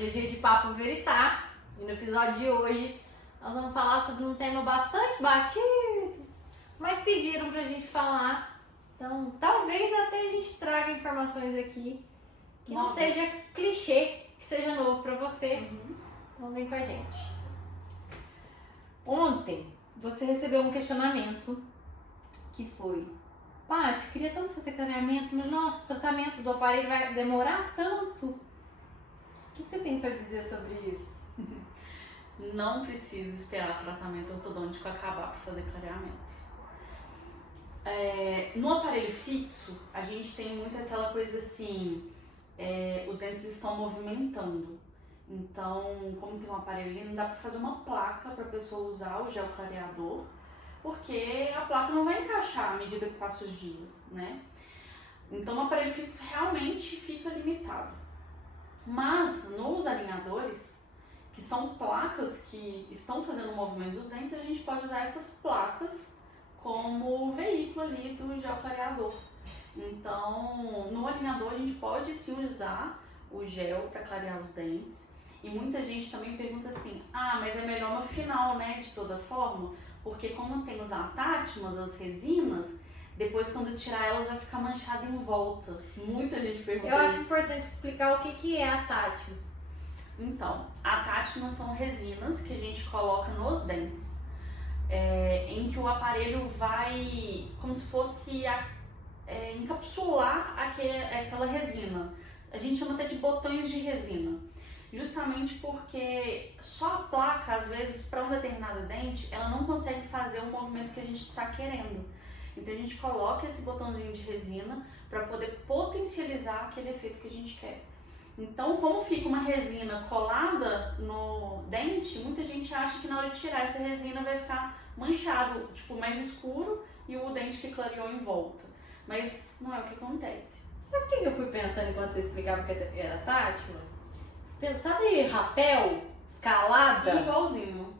Hoje é dia de Papo Veritá e no episódio de hoje nós vamos falar sobre um tema bastante batido, mas pediram pra gente falar, então talvez até a gente traga informações aqui que não seja clichê, que seja novo pra você. Então vem com a gente. Ontem você recebeu um questionamento que foi: Paty, queria tanto fazer clareamento, mas nossa, o tratamento do aparelho vai demorar tanto. O que você tem para dizer sobre isso? Não precisa esperar o tratamento ortodôntico acabar para fazer clareamento. No aparelho fixo, a gente tem muito aquela coisa assim, os dentes estão movimentando. Então, como tem um aparelho ali, não dá para fazer uma placa para a pessoa usar o gel clareador, porque a placa não vai encaixar à medida que passa os dias, né? Então, no aparelho fixo realmente fica limitado. Mas nos alinhadores, que são placas que estão fazendo o movimento dos dentes, a gente pode usar essas placas como veículo ali do gel clareador. Então, no alinhador a gente pode sim usar o gel para clarear os dentes. E muita gente também pergunta assim: mas é melhor no final, né, de toda forma? Porque como tem os atátimos, as resinas, depois quando tirar elas vai ficar manchada em volta. Muita gente pergunta isso. Eu acho importante explicar o que é atátima. Então, atátimas são resinas que a gente coloca nos dentes, em que o aparelho vai, como se fosse encapsular aquela resina. A gente chama até de botões de resina. Justamente porque só a placa, às vezes, para um determinado dente, ela não consegue fazer o movimento que a gente está querendo. Então a gente coloca esse botãozinho de resina para poder potencializar aquele efeito que a gente quer. Então, como fica uma resina colada no dente, muita gente acha que na hora de tirar essa resina vai ficar manchado, tipo, mais escuro, e o dente que clareou em volta. Mas não é o que acontece. Sabe o que eu fui pensando enquanto você explicava que era atátima? Sabe rapel, escalada? Igualzinho.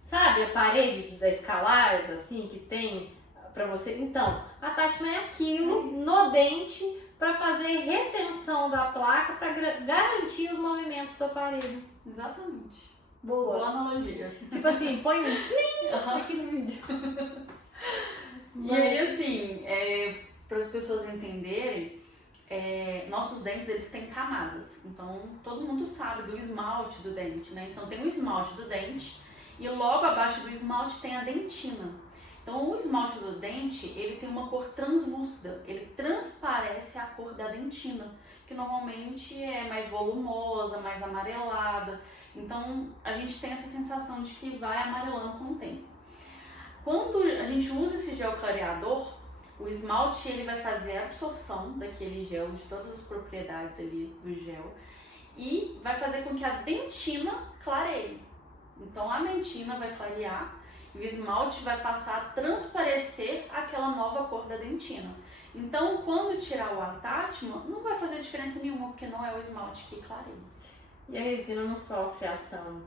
Sabe a parede da escalada, assim, que tem pra você? Então, a atátima é aquilo no dente para fazer retenção da placa, para garantir os movimentos do aparelho. Exatamente. Boa analogia. Tipo assim, põe um plim aqui no vídeo. E aí, assim, para as pessoas entenderem, nossos dentes, eles têm camadas. Então, todo mundo sabe do esmalte do dente, né? Então, tem o esmalte do dente e logo abaixo do esmalte tem a dentina. Então, o esmalte do dente, ele tem uma cor translúcida, ele transparece a cor da dentina, que normalmente é mais volumosa, mais amarelada. Então, a gente tem essa sensação de que vai amarelando com o tempo. Quando a gente usa esse gel clareador, o esmalte ele vai fazer a absorção daquele gel, de todas as propriedades ali do gel, e vai fazer com que a dentina clareie. Então, a dentina vai clarear, e o esmalte vai passar a transparecer aquela nova cor da dentina. Então, quando tirar o atátima, não vai fazer diferença nenhuma, porque não é o esmalte que clareia. E a resina não sofre a ação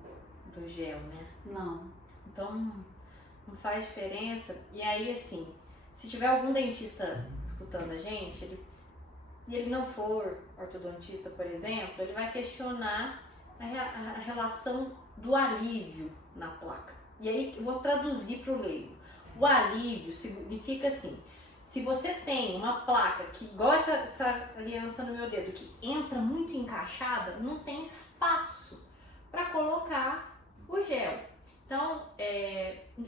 do gel, né? Não. Então, não faz diferença. E aí, assim, se tiver algum dentista escutando a gente, e ele não for ortodontista, por exemplo, ele vai questionar a relação do alívio na placa. E aí eu vou traduzir para o leigo. O alívio significa assim: se você tem uma placa que, igual essa aliança no meu dedo, que entra muito encaixada, não tem espaço para colocar o gel. Então,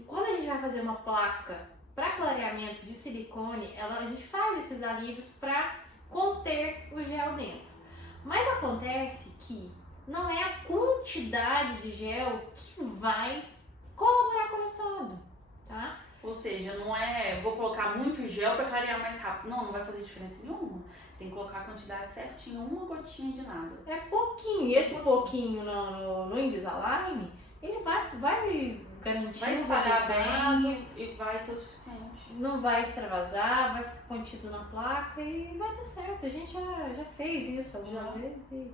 quando a gente vai fazer uma placa para clareamento de silicone, a gente faz esses alívios para conter o gel dentro. Mas acontece que não é a quantidade de gel que vai colaborar com o resultado, tá? Ou seja, não vou colocar muito gel para clarear mais rápido. Não vai fazer diferença nenhuma. Tem que colocar a quantidade certinha, uma gotinha de nada. É pouquinho. E esse pouquinho no Invisalign, ele vai garantir, vai espalhar bem e vai ser o suficiente. Não vai extravasar, vai ficar contido na placa e vai dar certo. A gente já fez isso algumas vezes e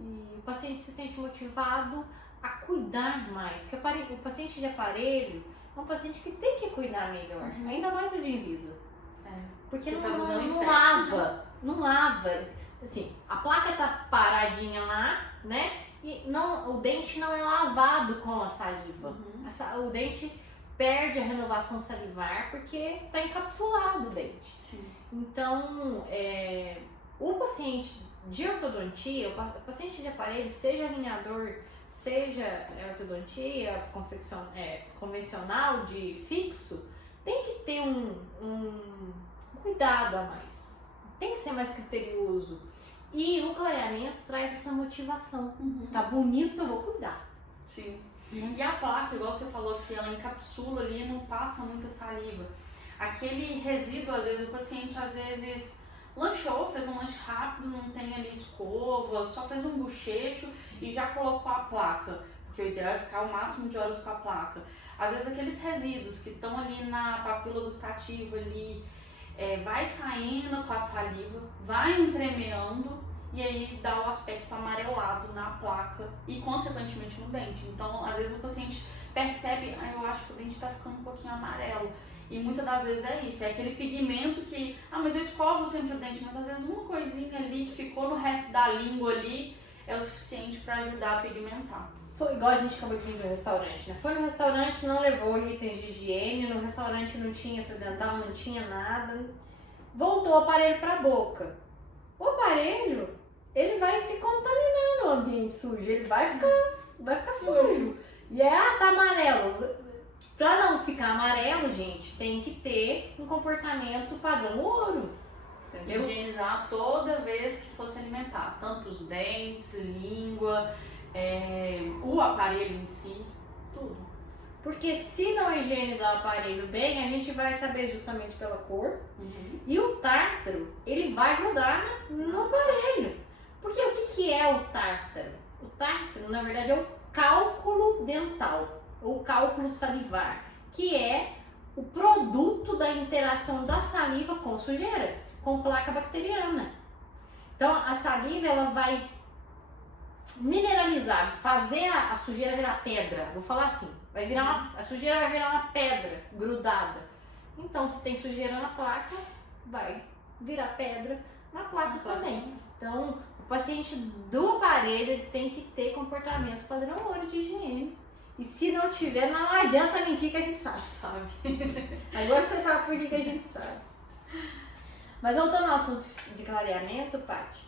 o paciente se sente motivado a cuidar mais. Porque o paciente de aparelho é um paciente que tem que cuidar melhor, ainda mais o de Invisa. Porque não lava. Assim, a placa tá paradinha lá, né? E não, o dente não é lavado com a saliva. O dente perde a renovação salivar porque está encapsulado o dente. Sim. Então, o paciente de ortodontia, o paciente de aparelho, seja alinhador, seja ortodontia convencional de fixo, tem que ter um cuidado a mais. Tem que ser mais criterioso. E o clareamento traz essa motivação. Tá bonito, eu vou cuidar. Sim. E a placa, igual você falou, que ela encapsula ali e não passa muita saliva. Aquele resíduo, às vezes, o paciente lanchou, fez um lanche rápido, não tem ali escova, só fez um bochecho e já colocou a placa. Porque o ideal é ficar o máximo de horas com a placa. Às vezes aqueles resíduos que estão ali na papila gustativa ali, vai saindo com a saliva, vai entremeando e aí dá o aspecto amarelado na placa e consequentemente no dente. Então, às vezes o paciente percebe, eu acho que o dente está ficando um pouquinho amarelo. E muitas das vezes é isso, é aquele pigmento que, mas eu escovo sempre o dente, mas às vezes uma coisinha ali que ficou no resto da língua ali é o suficiente para ajudar a pigmentar. Foi igual a gente acabou de vir de um restaurante, né? Foi no restaurante, não levou itens de higiene, no restaurante não tinha fio dental, não tinha nada. Voltou o aparelho para a boca. O aparelho, ele vai se contaminar no ambiente sujo, ele vai ficar sujo. E tá amarelo. Para não ficar amarelo, gente, tem que ter um comportamento padrão ouro. Entendeu? Higienizar toda vez que for se alimentar, tanto os dentes, língua, o aparelho em si, tudo. Porque se não higienizar o aparelho bem, a gente vai saber justamente pela cor. E o tártaro, ele vai grudar no aparelho. Porque o que é o tártaro? O tártaro, na verdade, é o cálculo dental, ou cálculo salivar, que é o produto da interação da saliva com sujeira, com placa bacteriana. Então, a saliva, ela vai mineralizar, fazer a sujeira virar pedra. Vou falar assim, a sujeira vai virar uma pedra grudada. Então, se tem sujeira na placa, vai virar pedra na placa também. Então, o paciente do aparelho, ele tem que ter comportamento padrão ouro de higiene. E se não tiver, não adianta mentir que a gente sabe. Agora você sabe por que a gente sabe. Mas voltando ao assunto de clareamento, Paty,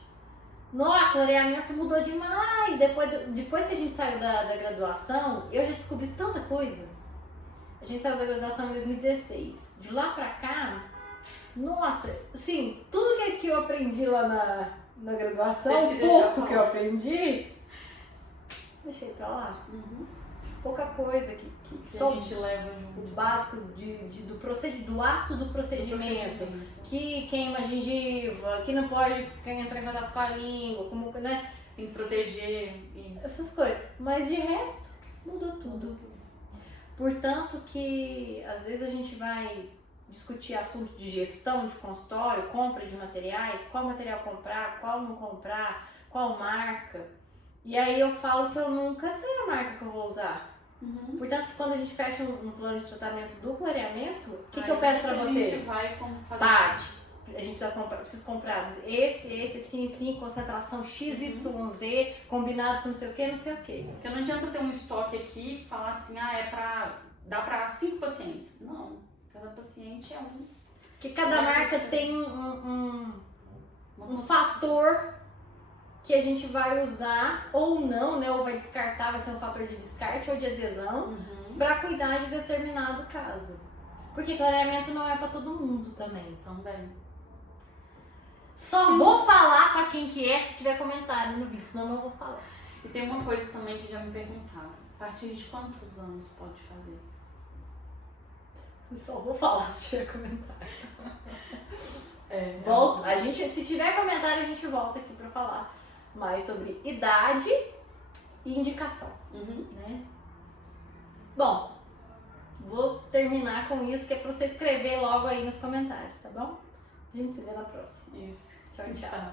clareamento mudou demais. Depois que a gente saiu da graduação, eu já descobri tanta coisa. A gente saiu da graduação em 2016. De lá pra cá, nossa, assim, tudo que eu aprendi lá na graduação, o pouco que eu aprendi, deixei pra lá. Pouca coisa que só a gente leva junto. O básico do ato do procedimento, que queima a gengiva, que não pode entrar em contato com a língua, como, né? Tem que proteger isso. Essas coisas. Mas de resto, mudou tudo. Portanto que às vezes a gente vai discutir assunto de gestão de consultório, compra de materiais, qual material comprar, qual não comprar, qual marca. E aí eu falo que eu nunca sei a marca que eu vou usar. Portanto, que quando a gente fecha um plano de tratamento do clareamento, o que eu peço pra você? A gente vai fazer. Paty, a gente precisa comprar esse, sim, concentração XYZ, combinado com não sei o que, não sei o que. Porque não adianta ter um estoque aqui e falar assim, dá pra 5 pacientes. Não, cada paciente é um. Porque cada marca tem um fator que a gente vai usar ou não, né? Ou vai descartar, vai ser um fator de descarte ou de adesão para cuidar de determinado caso. Porque clareamento não é para todo mundo também. Só vou falar para quem que é se tiver comentário no vídeo, senão não vou falar. E tem uma coisa também que já me perguntaram. A partir de quantos anos pode fazer? Só vou falar se tiver comentário. Volta. A gente, se tiver comentário, a gente volta aqui para falar mais sobre idade e indicação. Né? Bom, vou terminar com isso, que é para você escrever logo aí nos comentários, tá bom? A gente se vê na próxima. Isso. Tchau, tchau.